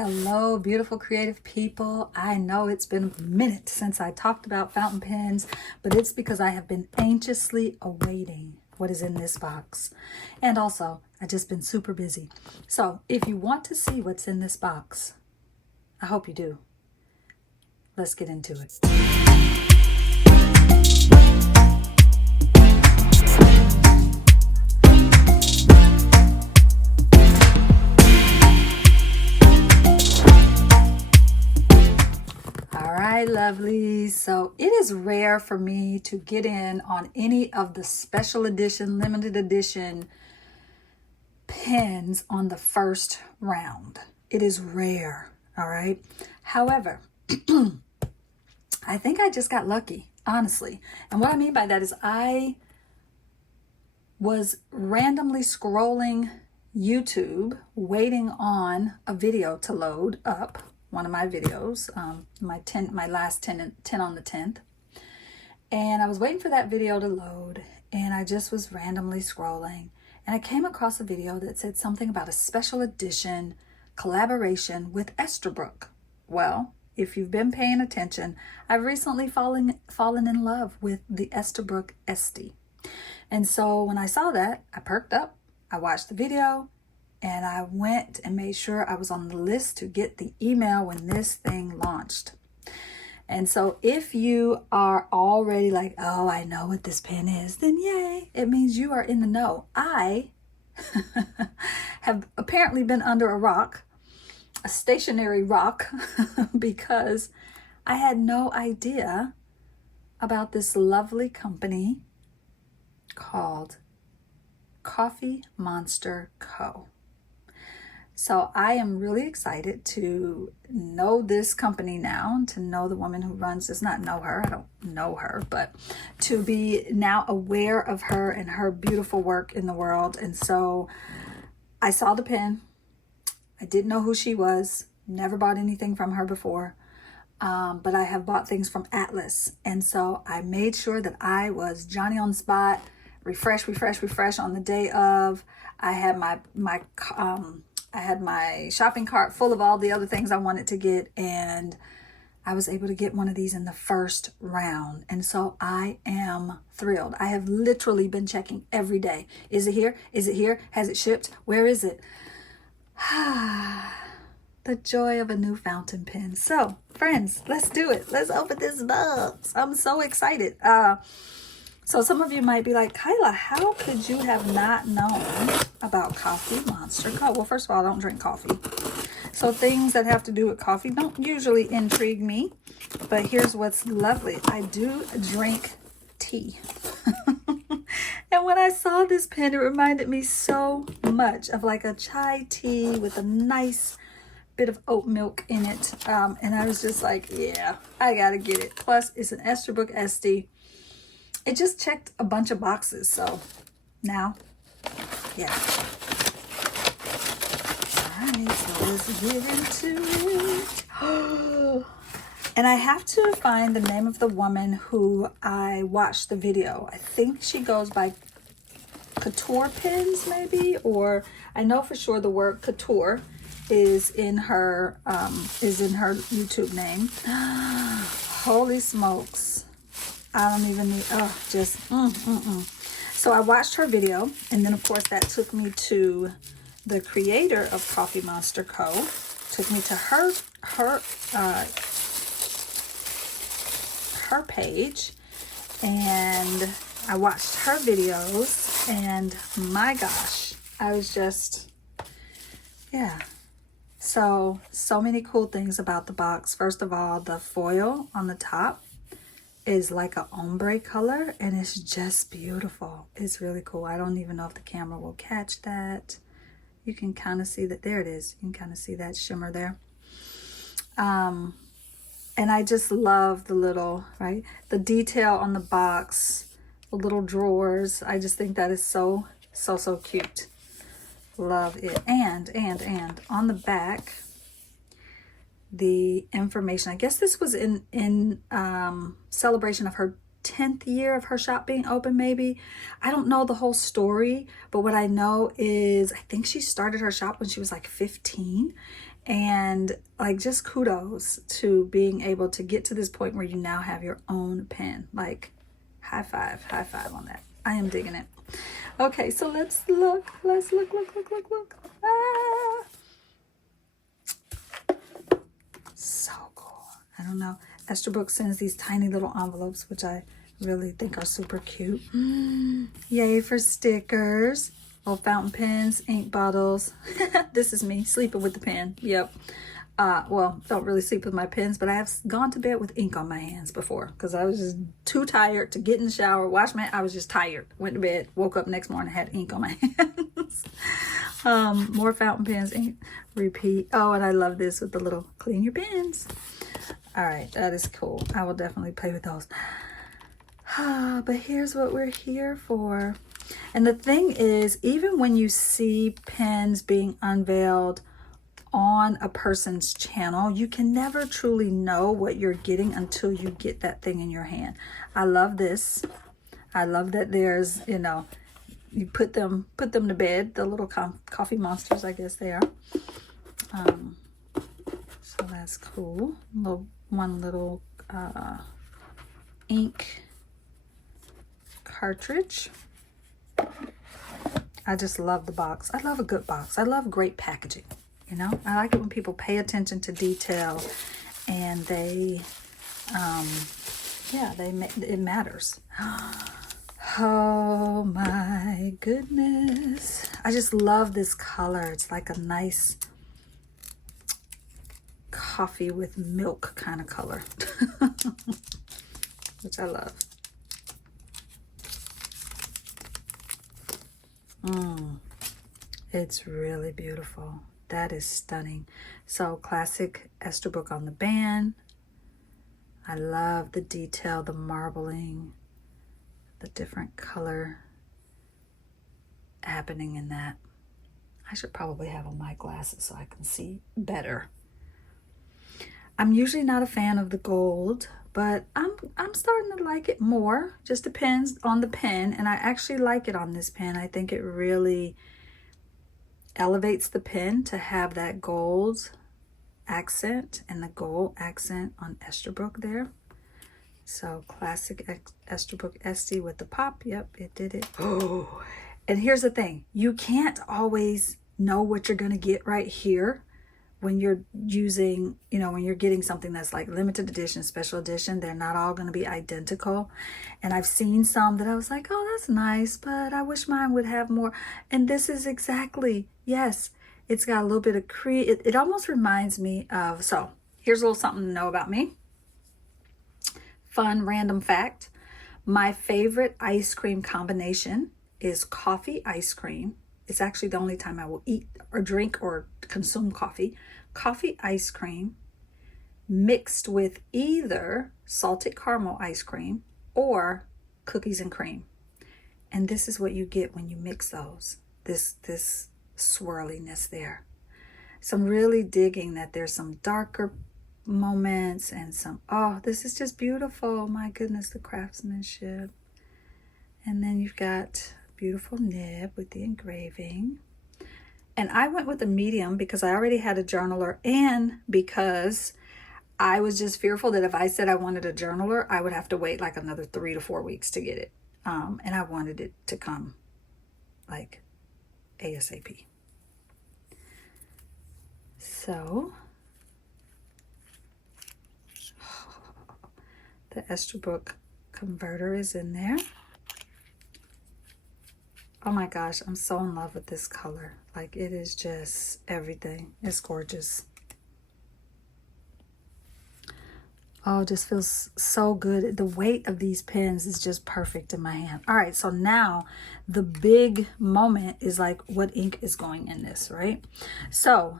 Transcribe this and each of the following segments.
Hello, beautiful creative people. I know it's been a minute since I talked about fountain pens, but it's because I have been anxiously awaiting what is in this box. And also, I've just been super busy. So if you want to see what's in this box, I hope you do. Let's get into it. Lovely. So it is rare for me to get in on any of the special edition, limited edition pens on the first round. It is rare. All right. However, I think I just got lucky, honestly. And what I mean by that is I was randomly scrolling YouTube, waiting on a video to load up. One of my videos, my last 10 on the 10th. And I was waiting for that video to load, and I just was randomly scrolling. And I came across a video that said something about a special edition collaboration with Esterbrook. Well, if you've been paying attention, I've recently fallen in love with the Esterbrook Estie. And so when I saw that, I perked up, I watched the video, and I went and made sure I was on the list to get the email when this thing launched. And so if you are already like, oh, I know what this pen is, then yay, it means you are in the know. I have apparently been under a rock, a stationary rock, because I had no idea about this lovely company called Coffee Monster Co. So I am really excited to know this company now, to know the woman who runs this, not know her, I don't know her, but to be now aware of her and her beautiful work in the world. And so I saw the pen. I didn't know who she was, never bought anything from her before, but I have bought things from Atlas. And so I made sure that I was Johnny on the spot, refresh on the day of. I had I had my shopping cart full of all the other things I wanted to get, and I was able to get one of these in the first round. And so I am thrilled. I have literally been checking every day. Is it here? Is it here? Has it shipped? Where is it? The joy of a new fountain pen. So, friends, let's do it. Let's open this box. I'm so excited. So some of you might be like, Kyla, how could you have not known about Coffee Monster Co? Well, first of all, I don't drink coffee. So things that have to do with coffee don't usually intrigue me. But here's what's lovely. I do drink tea. And when I saw this pen, it reminded me so much of like a chai tea with a nice bit of oat milk in it. And I was just like, yeah, I gotta get it. Plus, it's an Esterbrook Estie. It just checked a bunch of boxes, so now, yeah. All right, so let's get into it. And I have to find the name of the woman who I watched the video. I think she goes by Couture Pens, maybe, or I know for sure the word couture is in her YouTube name. Holy smokes. I don't even need, So I watched her video, and then of course that took me to the creator of Coffee Monster Co. Took me to her page, and I watched her videos, and my gosh, I was just, yeah. So many cool things about the box. First of all, the foil on the top is like an ombre color, and it's just beautiful. It's really cool. I don't even know if the camera will catch that. You can kind of see that. There it is. You can kind of see that shimmer there. And I just love the little, right, the detail on the box, the little drawers. I just think that is so cute. Love it. And on the back, the information. I guess this was in celebration of her 10th year of her shop being open, maybe. I don't know the whole story, but what I know is I think she started her shop when she was like 15. And like, just kudos to being able to get to this point where you now have your own pen. Like, high five on that. I am digging it. Okay, so let's look. Let's look. Ah. So cool. I don't know. Esterbrook sends these tiny little envelopes, which I really think are super cute. Yay for stickers. Old fountain pens, ink bottles. This is me sleeping with the pen. Yep. Well, don't really sleep with my pens, but I have gone to bed with ink on my hands before because I was just too tired to get in the shower, wash my. I was just tired. Went to bed, woke up next morning, had ink on my hands. More fountain pens, ink, repeat. Oh, and I love this with the little clean your pens. All right, that is cool. I will definitely play with those. But here's what we're here for. And the thing is, even when you see pens being unveiled on a person's channel, you can never truly know what you're getting until you get that thing in your hand. I love this. I love that there's, you know, you put them to bed, the little coffee monsters, I guess they are. So that's cool. One little ink cartridge. I just love the box. I love a good box. I love great packaging. You know, I like it when people pay attention to detail and they, yeah, it matters. Oh my goodness. I just love this color. It's like a nice coffee with milk kind of color, which I love. It's really beautiful. That is stunning. So classic Esterbrook on the band. I love the detail, the marbling, the different color happening in that. I should probably have on my glasses so I can see better. I'm usually not a fan of the gold, but I'm starting to like it more. Just depends on the pen, and I actually like it on this pen. I think it really elevates the pen to have that gold accent and the gold accent on Esterbrook there. So classic Esterbrook Estie with the pop. Yep, it did it. Oh, and here's the thing. You can't always know what you're going to get right here when you're using, you know, when you're getting something that's like limited edition, special edition. They're not all going to be identical. And I've seen some that I was like, oh, that's nice, but I wish mine would have more. And this is exactly, yes, it's got a little bit of it almost reminds me of, so here's a little something to know about me. Fun random fact. My favorite ice cream combination is coffee ice cream. It's actually the only time I will eat or drink or consume coffee. Coffee ice cream mixed with either salted caramel ice cream or cookies and cream. And this is what you get when you mix those. This swirliness there. So I'm really digging that there's some darker moments and some, oh, this is just beautiful. My goodness, the craftsmanship. And then you've got beautiful nib with the engraving. And I went with a medium because I already had a journaler and because I was just fearful that if I said I wanted a journaler, I would have to wait like another 3 to 4 weeks to get it. And I wanted it to come like ASAP. So the Esterbrook converter is in there. Oh my gosh, I'm so in love with this color. Like, it is just everything. It's gorgeous. Oh, it just feels so good. The weight of these pens is just perfect in my hand. All right, so now the big moment is like, what ink is going in this, right? So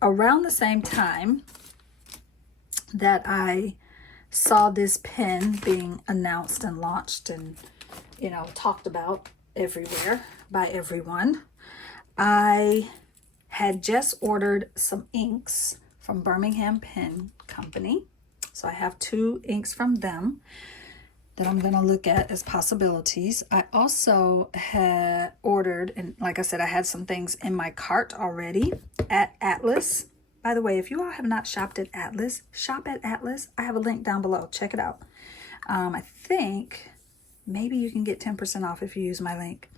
around the same time that I saw this pen being announced and launched and, you know, talked about everywhere by everyone, I had just ordered some inks from Birmingham Pen Company. So I have 2 inks from them. that I'm going to look at as possibilities. I also had ordered, and like I said, I had some things in my cart already at Atlas. By the way, if you all have not shopped at Atlas, shop at Atlas. I have a link down below. Check it out. I think maybe you can get 10% off if you use my link.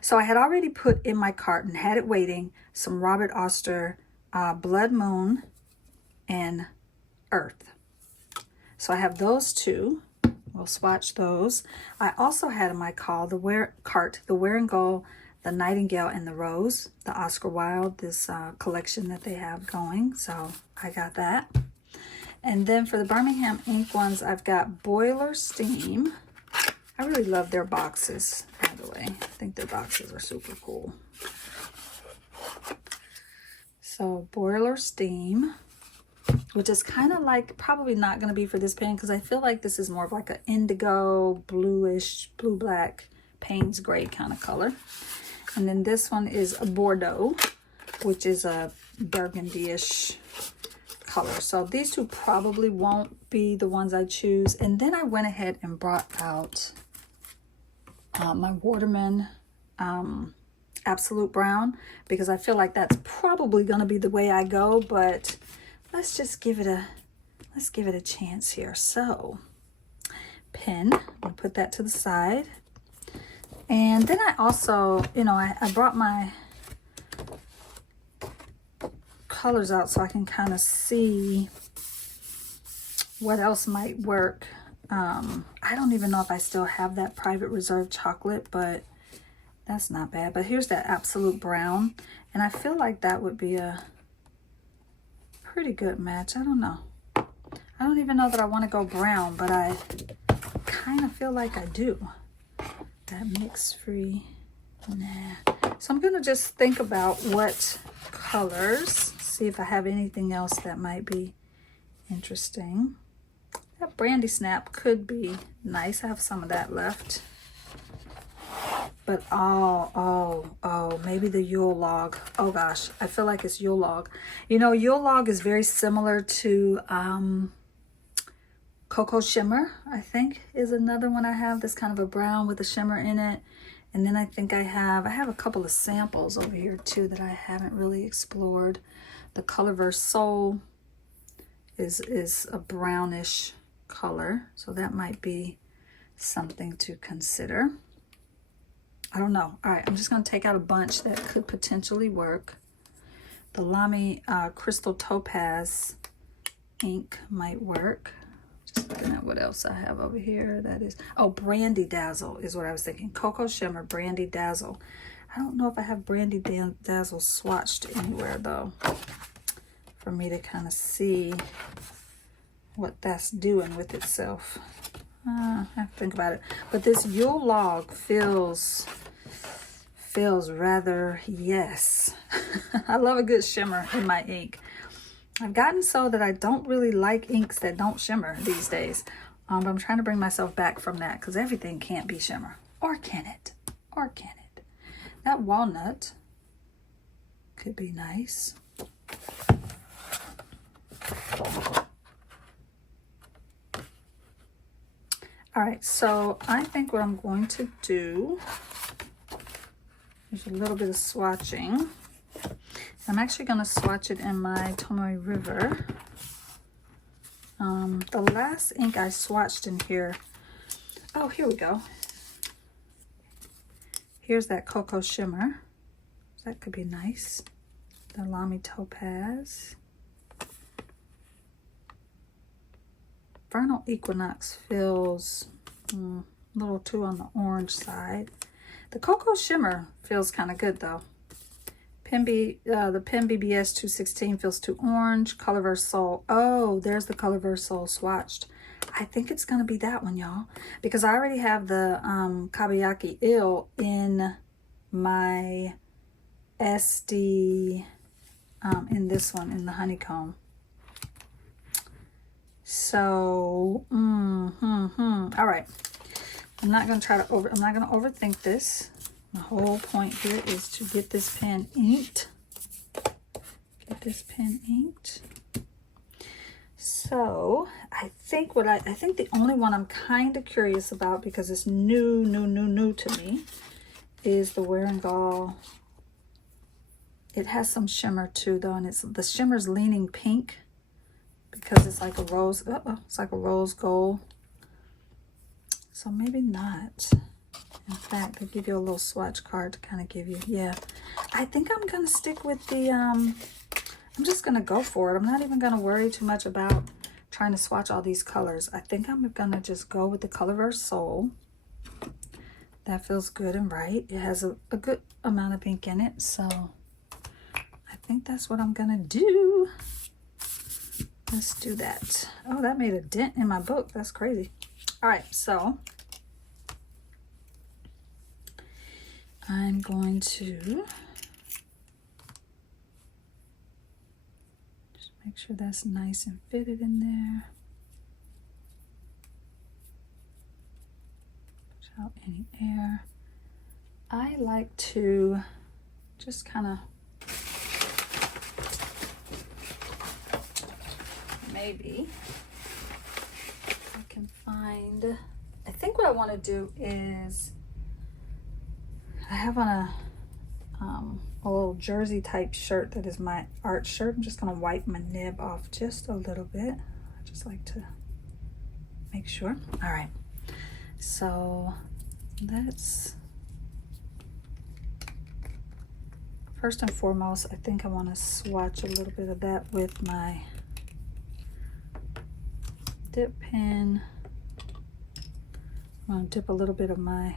So I had already put in my cart and had it waiting some Robert Oster Blood Moon and Earth. So I have those two. We'll swatch those. I also had in my cart the Wear and Go, the Nightingale, and the Rose, the Oscar Wilde, this collection that they have going. So I got that. And then for the Birmingham ink ones, I've got Boiler Steam. I really love their boxes, by the way. I think their boxes are super cool. So Boiler Steam, which is kind of like, probably not going to be for this pen because I feel like this is more of like an indigo, bluish, blue-black, Payne's gray kind of color. And then this one is a Bordeaux, which is a burgundy-ish color. So these two probably won't be the ones I choose. And then I went ahead and brought out my Waterman Absolute Brown because I feel like that's probably going to be the way I go, but let's just give it a chance here. So pen, I'll put that to the side. And then I also, you know, I brought my colors out so I can kind of see what else might work. I don't even know if I still have that Private Reserve chocolate, but that's not bad. But here's that Absolute Brown, and I feel like that would be a pretty good match. I don't know. I don't even know that I want to go brown, but I kind of feel like I do. That mix free, nah. So I'm gonna just think about what colors, see if I have anything else that might be interesting. That Brandy Snap could be nice. I have some of that left. But oh, maybe the Yule Log. Oh gosh, I feel like it's Yule Log. You know, Yule Log is very similar to Cocoa Shimmer, I think, is another one I have. That's kind of a brown with a shimmer in it. And then I think I have a couple of samples over here too that I haven't really explored. The Colorverse Soul is a brownish color, so that might be something to consider. I don't know. All right, I'm just going to take out a bunch that could potentially work. The Lamy Crystal Topaz ink might work. Just looking at what else I have over here. That is, oh, Brandy Dazzle is what I was thinking. Cocoa Shimmer, Brandy Dazzle. I don't know if I have Brandy Dazzle swatched anywhere though, for me to kind of see what that's doing with itself. I have to think about it. But this Yule Log feels rather, yes. I love a good shimmer in my ink. I've gotten so that I don't really like inks that don't shimmer these days. But I'm trying to bring myself back from that because everything can't be shimmer. Or can it? Or can it? That Walnut could be nice. All right, so I think what I'm going to do, there's a little bit of swatching. I'm actually going to swatch it in my Tomoe River. The last ink I swatched in here, oh, here we go. Here's that Cocoa Shimmer. That could be nice. The Lamy Topaz. Vernal Equinox feels a little too on the orange side. The Cocoa Shimmer feels kind of good though. The Pen BBS 216 feels too orange. Colorverse Soul. Oh, there's the Colorverse Soul swatched. I think it's going to be that one, y'all. Because I already have the Kabayaki Ill in my Estie, in this one, in the Honeycomb. So, all right. I'm not going to overthink this. The whole point here is to get this pen inked. So I think I think the only one I'm kind of curious about, because it's new to me, is the Wear and Gall. It has some shimmer too though, and the shimmer's leaning pink because it's like a rose. It's like a rose gold. So maybe not. In fact, they give you a little swatch card to kind of give you, yeah. I think I'm gonna stick with the I'm just gonna go for it. I'm not even gonna worry too much about trying to swatch all these colors. I think I'm gonna just go with the Colorverse Soul. That feels good and right. It has a good amount of ink in it, so I think that's what I'm gonna do. Let's do that. Oh, that made a dent in my book. That's crazy. All right, so I'm going to just make sure that's nice and fitted in there. Push out any air. I like to just kind of maybe I can find, I think what I want to do is, I have on a little jersey type shirt that is my art shirt. I'm just going to wipe my nib off just a little bit. I just like to make sure. All right, so that's first and foremost. I think I want to swatch a little bit of that with my dip pen. I'm going to dip a little bit of my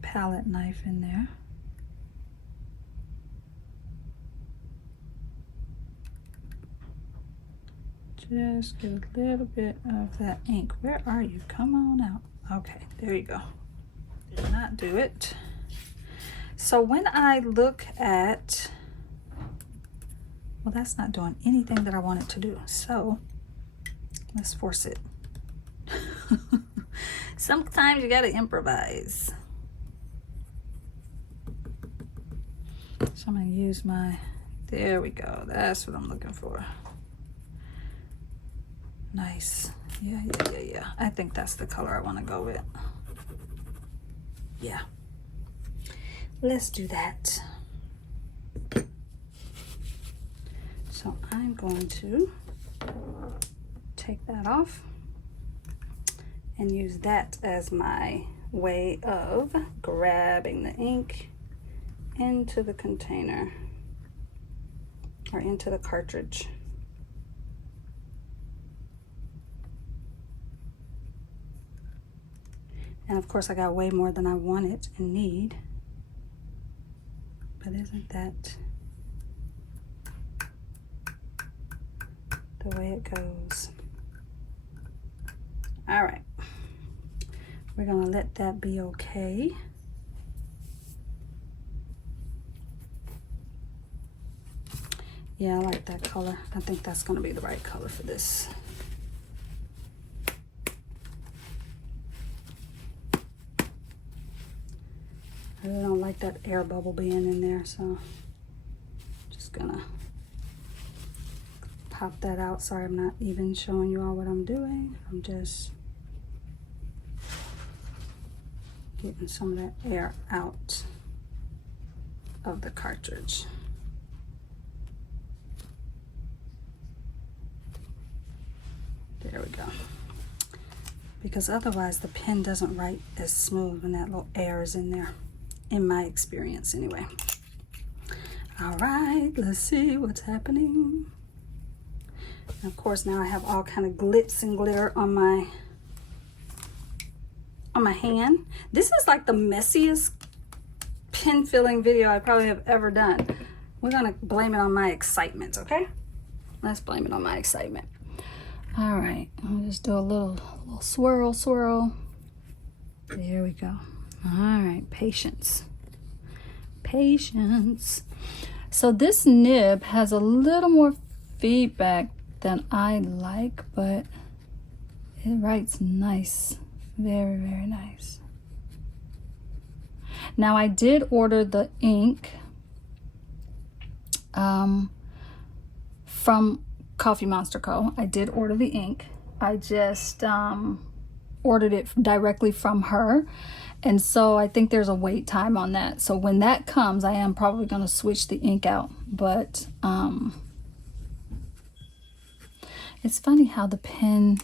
palette knife in there. Just get a little bit of that ink. Where are you? Come on out. Okay, there you go. Did not do it. So when I look at, well, that's not doing anything that I want it to do. So let's force it. Sometimes you gotta improvise. So I'm going to use my, there we go. That's what I'm looking for. Nice. Yeah. I think that's the color I want to go with. Yeah. Let's do that. So I'm going to take that off and use that as my way of grabbing the ink into the container or into the cartridge. And of course I got way more than I wanted and need, but isn't that the way it goes? All right, we're gonna let that be okay. Yeah, I like that color. I think that's going to be the right color for this. I really don't like that air bubble being in there, so just gonna pop that out. Sorry, I'm not even showing you all what I'm doing. I'm just getting some of that air out of the cartridge. There we go. Because otherwise the pen doesn't write as smooth when that little air is in there, in my experience anyway. All right, let's see what's happening. And of course now I have all kind of glitz and glitter on my hand. This is like the messiest pen filling video I probably have ever done. We're gonna blame it on my excitement, okay? Let's blame it on my excitement. All right, I'll just do a little swirl. There we go. All right, patience. So this nib has a little more feedback than I like, but it writes nice. Very, very nice. Now I did order the ink from Coffee Monster Co. I did order the ink. I just ordered it directly from her. And so I think there's a wait time on that. So when that comes, I am probably going to switch the ink out. But it's funny how the pen,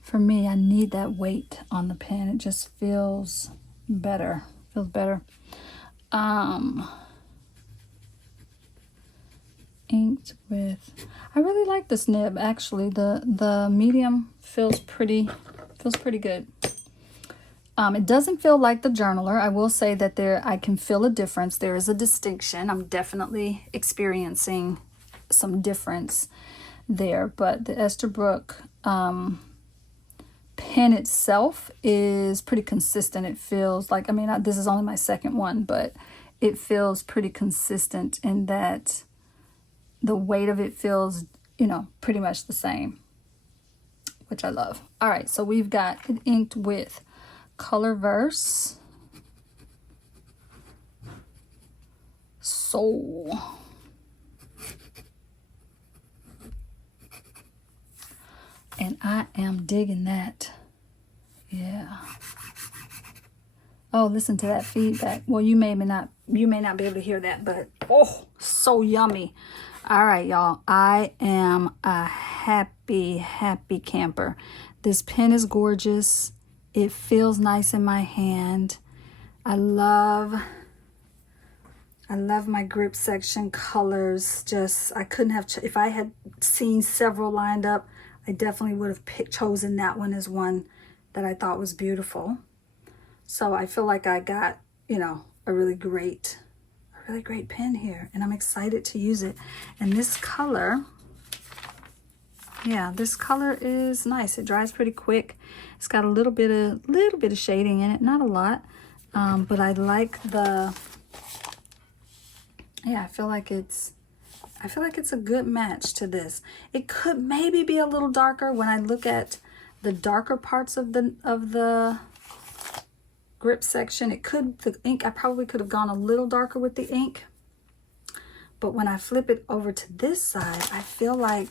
for me, I need that weight on the pen. It just feels better. Feels better. Inked with, I really like this nib actually. The medium feels pretty good. It doesn't feel like the journaler. I will say that I can feel a difference. There is a distinction. I'm definitely experiencing some difference there, but the Esterbrook pen itself is pretty consistent. It feels like, I mean, this is only my second one, but it feels pretty consistent in that the weight of it feels, you know, pretty much the same, which I love. All right, so we've got it inked with Colorverse Soul. And I am digging that. Yeah. Oh, listen to that feedback. Well, you may not be able to hear that, but oh, so yummy. All right, y'all. I am a happy camper. This pen is gorgeous. It feels nice in my hand. I love my grip section colors. Just, I couldn't have, if I had seen several lined up, I definitely would have chosen that one as one that I thought was beautiful. So I feel like I got, you know, a really great pen here, and I'm excited to use it. And this color, yeah, this color is nice. It dries pretty quick. It's got a little bit of shading in it, not a lot, but I like the, yeah, I feel like it's a good match to this. It could maybe be a little darker when I look at the darker parts of the grip section. The ink, I probably could have gone a little darker with the ink. But when I flip it over to this side, I feel like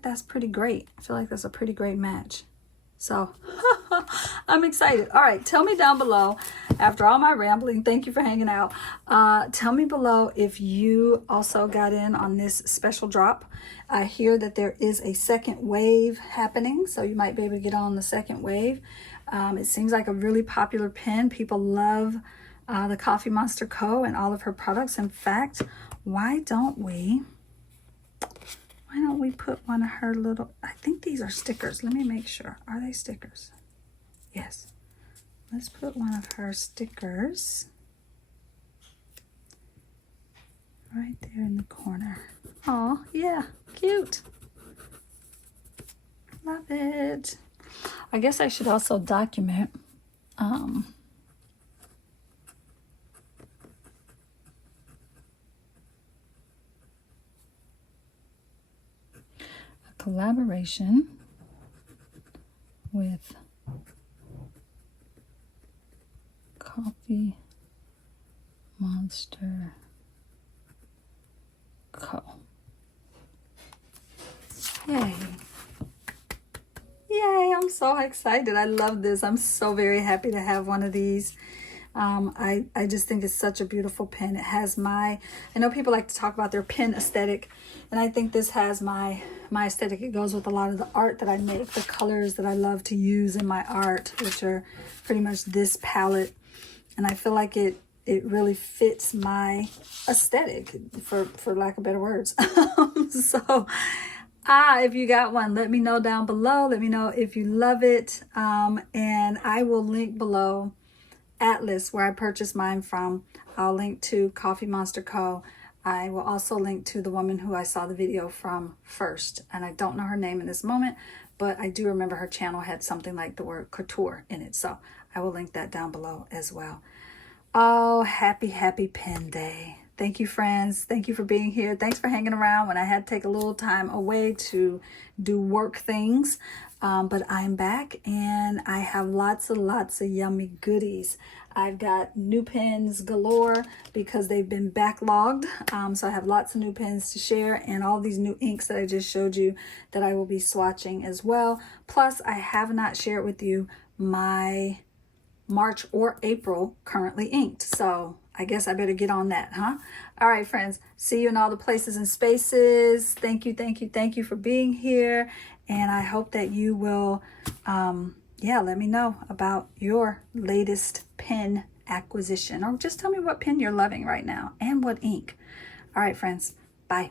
that's pretty great. I feel like that's a pretty great match. So I'm excited. All right, tell me down below, after all my rambling, thank you for hanging out. Tell me below if you also got in on this special drop. I hear that there is a second wave happening, so you might be able to get on the second wave. It seems like a really popular pen. People love the Coffee Monster Co. and all of her products. In fact, why don't we put one of her little, I think these are stickers. Let me make sure. Are they stickers? Yes. Let's put one of her stickers right there in the corner. Oh, yeah, cute. Love it. I guess I should also document a collaboration with Coffee Monster Co. Yay. Yay, I'm so excited. I love this. I'm so very happy to have one of these. I just think it's such a beautiful pen. It has I know people like to talk about their pen aesthetic, and I think this has my aesthetic. It goes with a lot of the art that I make, the colors that I love to use in my art, which are pretty much this palette. And I feel like it really fits my aesthetic, for lack of better words. So if you got one, let me know down below. Let me know if you love it. And I will link below Atlas, where I purchased mine from. I'll link to Coffee Monster Co. I will also link to the woman who I saw the video from first. And I don't know her name in this moment, but I do remember her channel had something like the word couture in it. So I will link that down below as well. Oh, happy pen day. Thank you, friends. Thank you for being here. Thanks for hanging around when I had to take a little time away to do work things. But I'm back and I have lots of yummy goodies. I've got new pens galore because they've been backlogged. So I have lots of new pens to share and all these new inks that I just showed you that I will be swatching as well. Plus, I have not shared with you my March or April currently inked. So I guess I better get on that, huh? All right, friends. See you in all the places and spaces. Thank you for being here. And I hope that you will, let me know about your latest pen acquisition. Or just tell me what pen you're loving right now and what ink. All right, friends. Bye.